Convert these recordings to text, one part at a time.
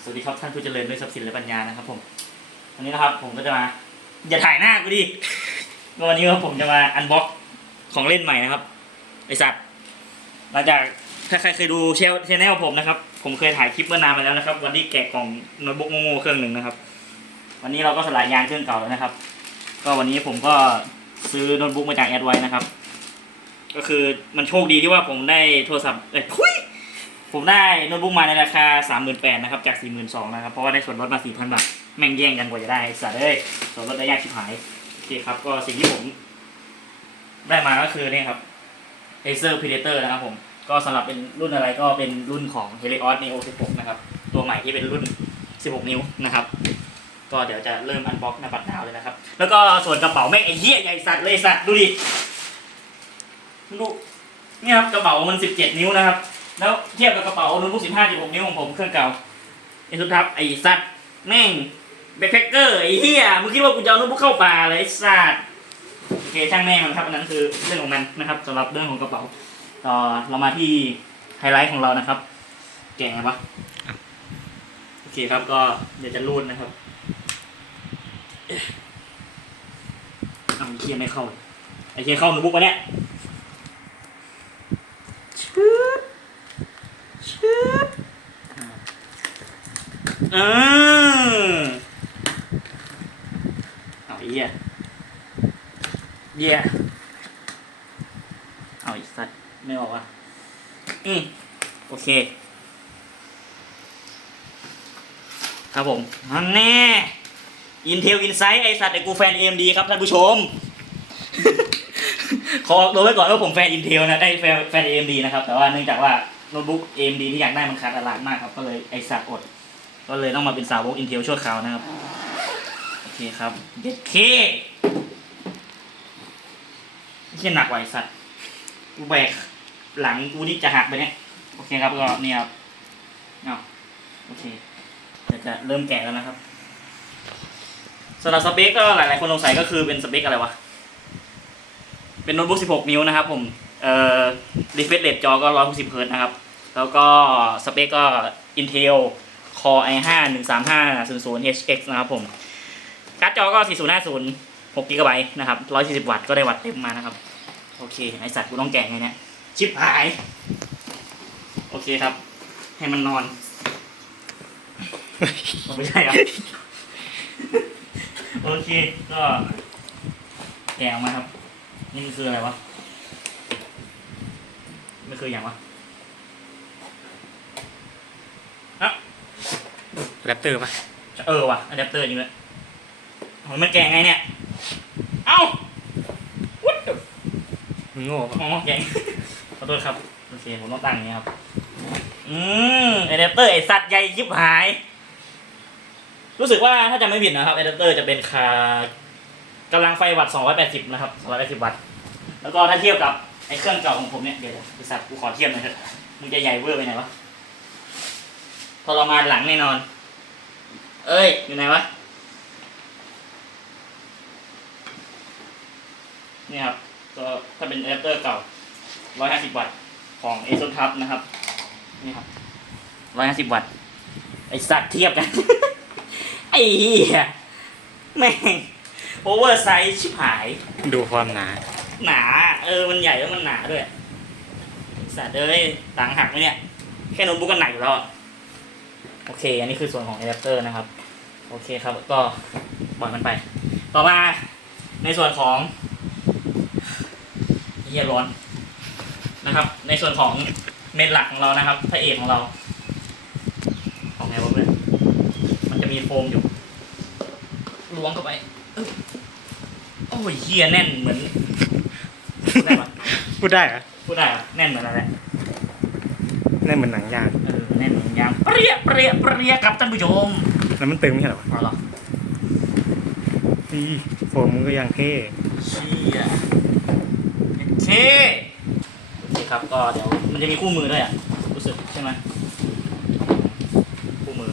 สวัสดีครับท่านผู้เจริญด้วยทรัพย์สินและปัญญานะครับ ผมวันนี้นะครับ ผมก็จะมา อย่าถ่ายหน้ากูดิวันนี้ครับผมจะมาอันบ็อกของเล่นใหม่นะครับไอสัตว์หลังจากถ้าใครเคยดูเชลชแนลผมนะครับ ผมเคยถ่ายคลิปเมื่อนานมาแล้วนะครับ วันที่แกะกล่องโน้ตบุ๊กโง่ๆเครื่องหนึ่งนะครับ วันนี้เราก็สลายยางเครื่องเก่าแล้วนะครับ ก็วันนี้ผมก็ซื้อโน้ตบุ๊กมาจากแอดไว้นะครับ ก็คือมันโชคดีที่ว่าผมได้โทรศัพท์เอ้ยทุย ผมได้โน้ตบุ๊กมาในราคา 3 8 0 0 0นะครับ จาก 4 2 0 0 0นะครับ เพราะว่าได้ส่วนลดมา 4,000 บาท แม่งแย่งกันกว่าจะได้สัตว์เอ้ย ส่วนลดได้ยากชิบหาย โอเคครับ ก็สิ่งที่ผมได้มาก็คือเนี่ยครับ Acer Predator นะครับผม ก็สำหรับเป็นรุ่นอะไรก็เป็นรุ่นของ Helios Neo 16 นะครับ ตัวใหม่ที่เป็นรุ่น 16 นิ้วนะครับ ก็เดี๋ยวจะเริ่มอันบ็อกหน้าปัดดาวเลยนะครับ แล้วก็ส่วนกระเป๋าแม่งไอ้เหี้ยใหญ่สัตว์เลยสัตว์ดูดิ ดู เนี่ยครับกระเป๋ามัน 17 นิ้วนะครับ แล้วเทียบกับกระเป๋าโน้ตบุ๊ก15.6นิ้วของผมเครื่องเก่าไอ้สุดทับไอ้สัตว์แม่งแบ็คแพคเกอร์ไอ้เหี้ยมึงคิดว่ากูจะเอาโน้ตบุ๊กเข้าป่าเลยไอ้สัตว์โอเคช่างแม่งมันครับอันนั้นคือเรื่องของมันนะครับสำหรับเรื่องของกระเป๋าต่อเรามาที่ไฮไลท์ของเรานะครับ แกะไงปะโอเคครับก็เดี๋ยวจะรูดนะครับเอาไอ้เคียไม่เข้าไอ้เคียเข้าโน้ตบุ๊กปะเนี่ย ชืดชือเอาไอ้เหี้ยเยี่ยเอาอีกสัตว์ไม่ออกอะอืมโอเค ครับผมอันแน่ Intel Insight ไอสัตว์ไอกูแฟน AMD ครับท่านผู้ชม ขอตัวไว้ก่อนว่าผมแฟน Intel นะได้แฟนแฟน AMD นะครับ แต่ว่าเนื่องจากว่า โน้ตบุ๊ก AMD ที่อยากได้มันขาดตลาดมากครับก็เลยไอสัตว์อด ก็เลยต้องมาเป็นสาวก Intel ชั่วคราวนะครับ โอเคครับเด็ดเคเชี่ยหนักไวสัตว์กูแบกหลังกูนี่จะหักไปเนี่ยโอเคครับก็เนี่ยครับเอาโอเคเดี๋ยวจะเริ่มแกะแล้วนะครับสำหรับสเปคก็หลายๆคนสงสัยก็คือเป็นสเปคอะไรวะ เป็นโน้ตบุ๊ก 16 นิ้วนะครับผม เอ่อ refresh rate จอก็ 160เฮิร์ตนะครับ แล้วก็สเปคก็ Intel Core i5 13500 HX นะครับผม การ์ดจอก็ 4050 6กิกะไบต์นะครับ 140 วัตต์ก็ได้วัตต์เต็มมานะครับ โอเค ไอสัตว์กูต้องแกะไงเนี่ย ชิบหาย โอเคครับ ให้มันนอน ไม่ใช่ครับ โอเค ก็ แกะออกมาครับ นี่มันคืออะไรวะ คืออย่างวะอะแรปเตอร์ปะเออว่ะอะแดปเตอร์จริงเลยโอ้ยมันแกะไงเนี่ย เอ้า What the มึงโง่ปะอ๋อแกะขอโทษครับโอเคผมต้องตั้งอย่างนี้ครับ อืมอะแดปเตอร์ไอสัตว์ใหญ่ยิบหาย รู้สึกว่าถ้าจำไม่ผิดนะครับอะแดปเตอร์จะเป็นคากำลังไฟวัตต์280 นะครับ280 วัตต์ แล้วก็ถ้าเทียบกับไอ้เครื่องเก่าของผมเนี่ยเดี๋ยวไอสัตว์กูขอเทียบหน่อยเถอะมึงจะใหญ่เวอร์ไปไหนวะทรมานหลังแน่นอน เอ้ย อยู่ไหนวะ นี่ครับ ก็ถ้าเป็นอะแดปเตอร์เก่า 150 วัตต์ ของ a s o t u b นะครับ นี่ครับ 150 วัตต์ ไอสัตว์เทียบกัน ไอ้เหี้ย แม่ง โอเวอร์ไซส์ชิบหาย ดูความหนา หนา เออมันใหญ่แล้วมันหนาด้วยสัตว์เอ้ยตังหักไหมเนี่ย แค่โน้ตบุ๊กก็หนักอยู่แล้วโอเค อันนี้คือส่วนของอะแดปเตอร์นะครับ โอเคครับก็ปล่อยมันไป ต่อมาในส่วนของเฮียร้อนนะครับ ในส่วนของเมนหลักของเรานะครับพระเอกของเรา ของไงวะเพื่อนมันจะมีโฟมอยู่ล้วงเข้าไปเอ้ยโอ้ยเฮียแน่นเหมือน ดได้ปะพูดได้เหรอพูดได้ปะแน่นเหมือนอะไรนั่นเหมือนหนังยางเออแน่นเหมือนยางเปรี้ยเปรี้ยเปรี้ยครับท่านผู้ชมแล้วมันตึงไม่ใช่เหรอวะเอาเหรออีโฟมมึงก็ยังเท่เชี่ยโอเคโอเคครับก็เดี๋ยวมันจะมีคู่มือด้วยอะรู้สึกใช่ไหมคู่มือ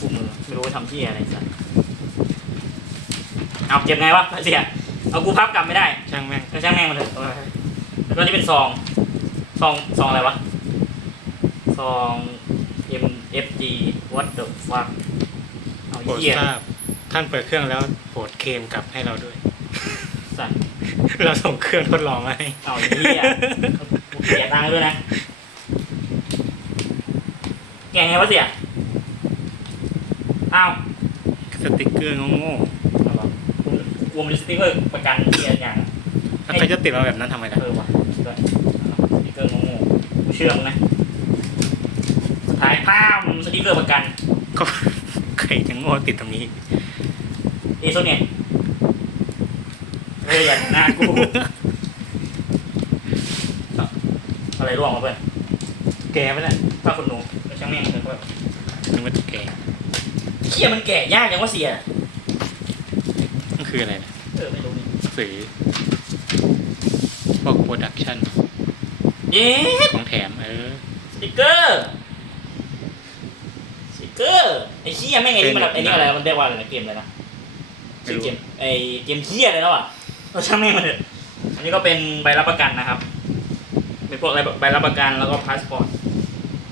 คู่มือไม่รู้ว่าทำที่อะไรสักเอาเก็บไงวะเสีย เอากูพับกลับไม่ได้ช่างแม่งก็ช่างแม่งมาเถอะเอาไปแล้วก็จะเป็นซองซองซองอะไรวะซซอง MFG what the fuck เอาโปรดเหี้ยทราบท่านเปิดเครื่องแล้วโปรดเคลมกลับให้เราด้วย สั่นเราส่งเครื่องทดลองมาให้เอาเหี้ยเสียตังค์ด้วยนะแกไงวะเสียอ้าวสติกเกอร์โง่เอาเหรอ วงลิสติกเกอร์ประกันเทียอย่างๆแล้วเขาจะติดมาแบบนั้นทำไมล่ะเออว่ะด้วยสติกเกอร์งงๆกูเชื่อมึงนะสุดท้ายภาพสติกเกอร์ประกันก็ใครจะโง่ติดตรงนี้เอโซเนี่ยเอออย่าหน้ากูอะไรร่วงมาเพื่อนแกไปแล้วผ้าขนหนูไม่ช่างแม่งเลยเพื่อนนึกว่าแกเขี้ยมันแก่ยากยังว่าเสียมัน คืออะไรนะเออไม่รู้นี่หนังสือพวกโปรดักชั่นเย้ของแถม เออสติกเกอร์สติกเกอร์ไอ้เขี้ยแม่งไอ้นี่มันแบบไอ้นี่อะไรมันเรียกว่าอะไรนะเกมอะไรนะไม่ชื่อรู้เกมไอเกมเคียอะไรแล้วอะเราช่างแม่งมันเถอะอันนี้ก็เป็นใบรับประกันนะครับเป็นพวกอะไรใบรับประกันแล้วก็พาสปอร์ต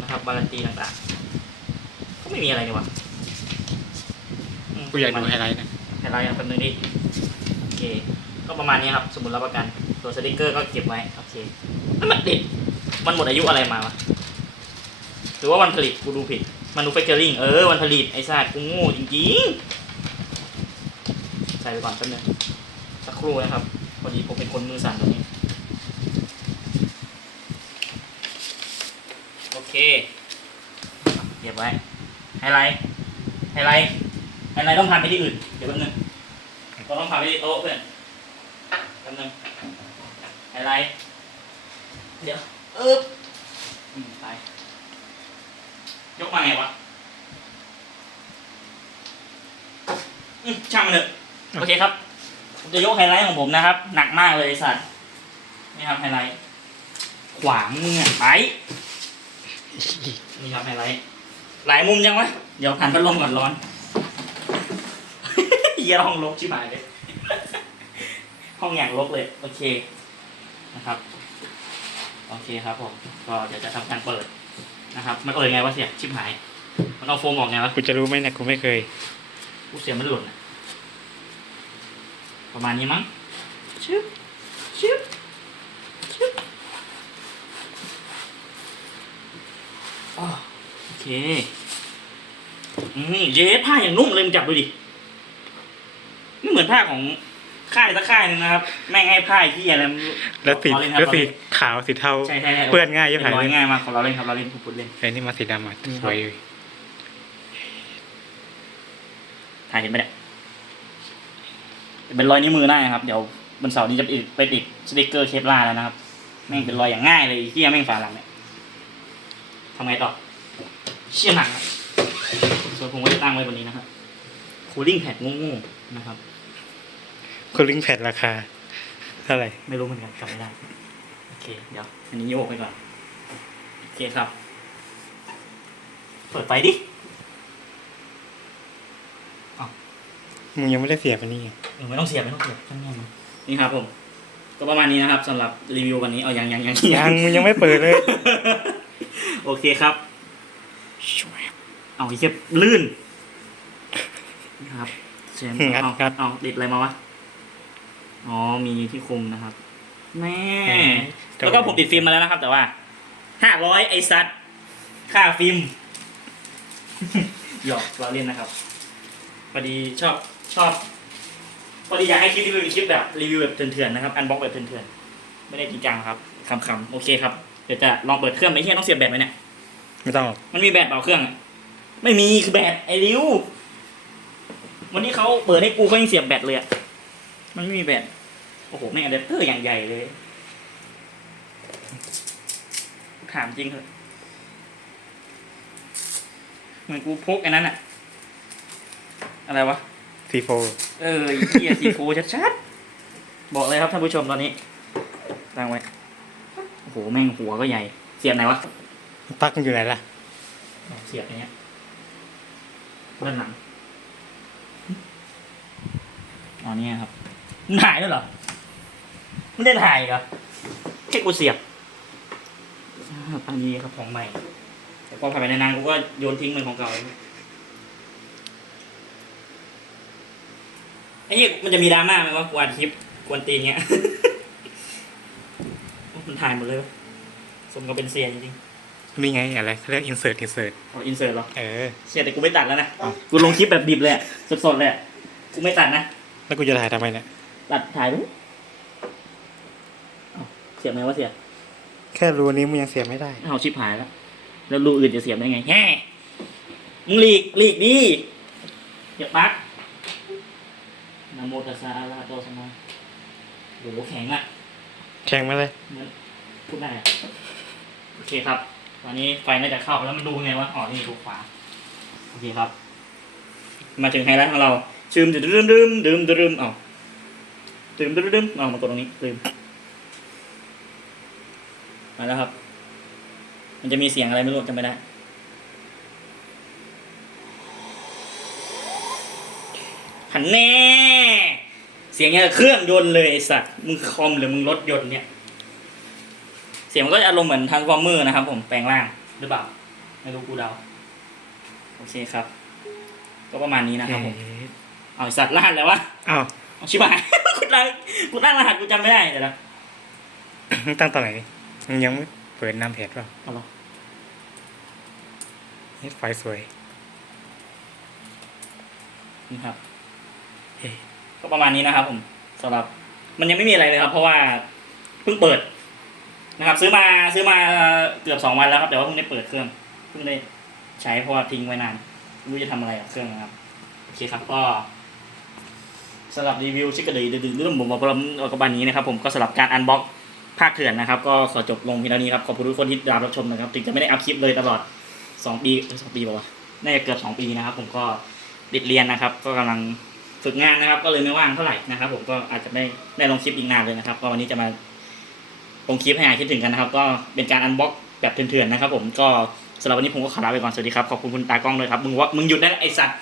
นะครับบารันตีต่างๆก็ไม่มีอะไรนี่หว่าอืมกูอยากดูไฮไลท์นะ ไฮไลท์อันนึงดิโอเค ก็ประมาณนี้ครับ สมุดรับประกัน ตัวสติกเกอร์ก็เก็บไว้โอเคแล้วมันติด มันหมดอายุอะไรมาวะหรือว่าวันผลิตกูดูผิดมันดูเฟกเจอริงเออวันผลิตไอ้สัตว์กูโง่จริงๆ ใส่ไปก่อนแป๊บนึงสักครู่นะครับ พอดีผมเป็นคนมือสั่นตรงนี้ โอเคเก็บไว้ไฮไลท์ไฮไลท์ ไฮไลท์ต้องพาไปที่อื่น เดี๋ยวแป๊บนึงเราต้องพาไปที่โต๊ะเพื่อนแป๊บนึงไฮไลท์เดี๋ยวเอ๊บอืมไปยกมาไงวะอืมช่างมันเถอะโอเคครับผมจะยกไฮไลท์ของผมนะครับ หนักมากเลยไอ้สัตว์นี่ครับไฮไลท์ขวางมึงอะไปนี่ครับไฮไลท์หลายมุมจังวะเดี๋ยวหันพัดลมก่อนร้อน เหี้ยห้องรกชิบหายเลย ห้องอย่างรกเลย โอเคนะครับ โอเคครับผม ก็เดี๋ยวจะทำการเปิดนะครับ มันเปิดไงวะเสียชิบหาย มันเอาโฟมออกไงวะกูจะรู้ไหมเนี่ยกูไม่เคยกูเสียงมันหล่นอะประมาณนี้มั้งชึบชึบชึบอ้อโอเค อืมเย้ผ้าอย่างนุ่มเลยมึงจับดูดิไม่เหมื อนผ้าของค่ายสักค่ายหนึ่งนะครับ แม่งให้ผ้าที่อะไรไม่รู้แล้วสีล้อเนครับแล้วสีล้อเนขาวสีเทาใช่ใช่ใช่เปื้อนง่ายยิ่งเป็นหายร้อยง่ายมากของเราเล่นครับเราเล่นพูดเล่น ไอ้นี่มาสีดำอะนี่สครับวยถ่ายเห็นไหมเนี่ยเป็นรอยนิ้วมือได้นะครับ เดี๋ยววันเสาร์นี้จะไปติดสติกเกอร์เคปลาร์แล้วนะครับ แม่งเป็นรอยอย่างง่ายเลยที่ยังแม่งฝาหลังเนี่ยทำไงต่อ เชี่ยหนักอะส่วนผมก็จะตั้งไว้บนนี้นะครับคูลิ่งแพดงูๆนะครับ คุณลิงก์แพดราคาเท่าไหร่ไม่รู้เหมือนกันจำไม่ได้ โอเค เดี๋ยว อันนี้โยกไปก่อน โอเคครับ เปิดไฟดิมึงยังไม่ได้เสียบอันนี้ไงเออไม่ต้องเสียบไม่ต้องเสียบช่างแม่งมันนี่ครับผม ก็ประมาณนี้นะครับสำหรับรีวิววันนี้เอายังยังยังยังมึงยังไม่เปิดเลย โอเคครับเอาไอ้เจ็บลื่นนะครับเสียงงัดเอางัดเอาติดอะไรมาวะ อ๋อมีที่คุมนะครับแม่แหมแล้วก็ผมติดฟิล์มมาแล้วนะครับ แต่ว่าห้าร้อยไอซัดค่าฟิล์มหยอกเราเล่นนะครับพอดีชอบชอบพอดีอยากให้คลิปรีวิวเป็นคลิปแบบรีวิวแบบเถื่อนๆนะครับอันบ็อกแบบเถื่อนๆไม่ได้จริงจังครับคำๆโอเคครับเดี๋ยวจะลองเปิดเครื่องไหมเฮียต้องเสียบแบตไหมเนี่ยไม่ต้องหรอกมันมีแบตเปล่าเครื่องอะไม่มีคือแบตไอ้ริววันนี้เขาเปิดให้กูเขายังเสียบแบตเลยอะ มันไม่มีแบตโอ้โหแม่งอะแดปเตอร์อย่างใหญ่เลย ถามจริงเถอะเหมือนกูพกไอ้นั้นอะอะไรวะ ซีโฟเออไอ้เฮียซีโฟชัดๆ บอกเลยครับท่านผู้ชมตอนนี้ตั้งไว้ โอ้โห แม่งหัวก็ใหญ่ เสียบไหนวะ ปลั๊กมันอยู่ไหนล่ะ เสียบอย่างเงี้ยด้านหลังอ๋อเนี่ยครับ มันถ่ายด้วยเหรอไม่ได้ถ่ายอีกเหรอแค่กูเสียบอ่าตอนนี้ครับของใหม่ แต่พอผ่านไปนานๆกูก็โยนทิ้งเหมือนของเก่าไอ้เหี้ยมันจะมีดราม่าไหมว่ากูอัดคลิปกวนตีนเงี้ยมันถ่ายหมดเลยวะสมกับเป็นเซียนจริงนี่ไงอะไรเขาเรียก insert insert ๆขออินเสิร์ตหรอ เออเชียแต่กูไม่ตัดแล้วนะ กูลงคลิปแบบดิบเลยอะสดๆเลยอะกูไม่ตัดนะ แล้วกูจะถ่ายทำไมเนี่ย ตัดถ่ายดูเอ้าเสียบไหมว่าเสียบแค่รูนี้มึงยังเสียบไม่ได้ เอาชิปหายแล้ว แล้วรูอื่นจะเสียบได้ไงแฮ่มึงหลีกหลีกดิอย่าปักนะโมตัสสะอะระหะโตสัมมาโหแข็งอะแข่งมาเลย เหมือนพูดได้อะโอเคครับ ตอนนี้ไฟน่าจะเข้าแล้วมันดูไงวะอ๋อนี่ดูขวา โอเคครับ มาถึงไฮไลท์ของเรา ชืมดื่มดื่มดื่มดื่มดื่มเอา ดื่มดื่มดื่มเอามากดตรงนี้ดื่มมาแล้วครับ มันจะมีเสียงอะไรไม่รู้จำไม่ได้หันแน่ เสียงเนี้ยเครื่องยนต์เลยไอ้สัตว์มึงคอมหรือมึงรถยนต์เนี่ย เสียงมันก็จะอารมณ์เหมือนทางฟอร์เมอร์นะครับ ผมแปลงร่างหรือเปล่าไม่รู้กูเดาโอเคครับ ก็ประมาณนี้นะครับผมเอาไอ้สัตว์รหัสแล้ววะอ้าวเอา ชิบหาย กูตั้งกูตั้งรหัสกูจำไม่ได้เดี๋ยวนะมึงตั้งตอนไหนมึงยังไม่เปิดน้ำเพจเปล่าเอาหรอเฮ็ดไฟสวยนี่ครับเฮ้ยก็ประมาณนี้นะครับ ผมสำหรับ มันยังไม่มีอะไรเลยครับ เพราะว่าเพิ่งเปิด นะครับ ซื้อมาซื้อมาเกือบสองวันแล้วครับแต่ว่าเพิ่งได้เปิดเครื่องเพิ่งได้ใช้เพราะว่าทิ้งไว้นานไม่รู้จะทำอะไรกับเครื่องนะครับโอเคครับก็ สำหรับรีวิวชิคกระดือดื้อเรื่องผมบอกปรมาณประมาณนี้นะครับผมก็สำหรับการอันบ็อกภาคเถื่อนนะครับ ก็ขอจบลงเพียงเท่านี้ครับ ขอบคุณทุกคนที่ติดตามรับชมนะครับ ถึงจะไม่ได้อัพคลิปเลยตลอดสองปีสองปีป่าวะน่าจะเกือบสองปีนะครับ ผมก็ติดเรียนนะครับ ก็กำลังฝึกงานนะครับ ก็เลยไม่ว่างเท่าไหร่นะครับ ผมก็อาจจะไม่ได้ลงคลิปอีกนานเลยนะครับ ก็วันนี้จะมาลงคลิปให้หายคิดถึงกันนะครับ ก็เป็นการอันบ็อกแบบเถื่อนๆนะครับ ผมก็สำหรับวันนี้ผมก็ขอลาไปก่อนสวัสดีครับขอบคุณคุณตากล้องด้วยครับมึงว่ามึงหยุดได้ไอสัตว์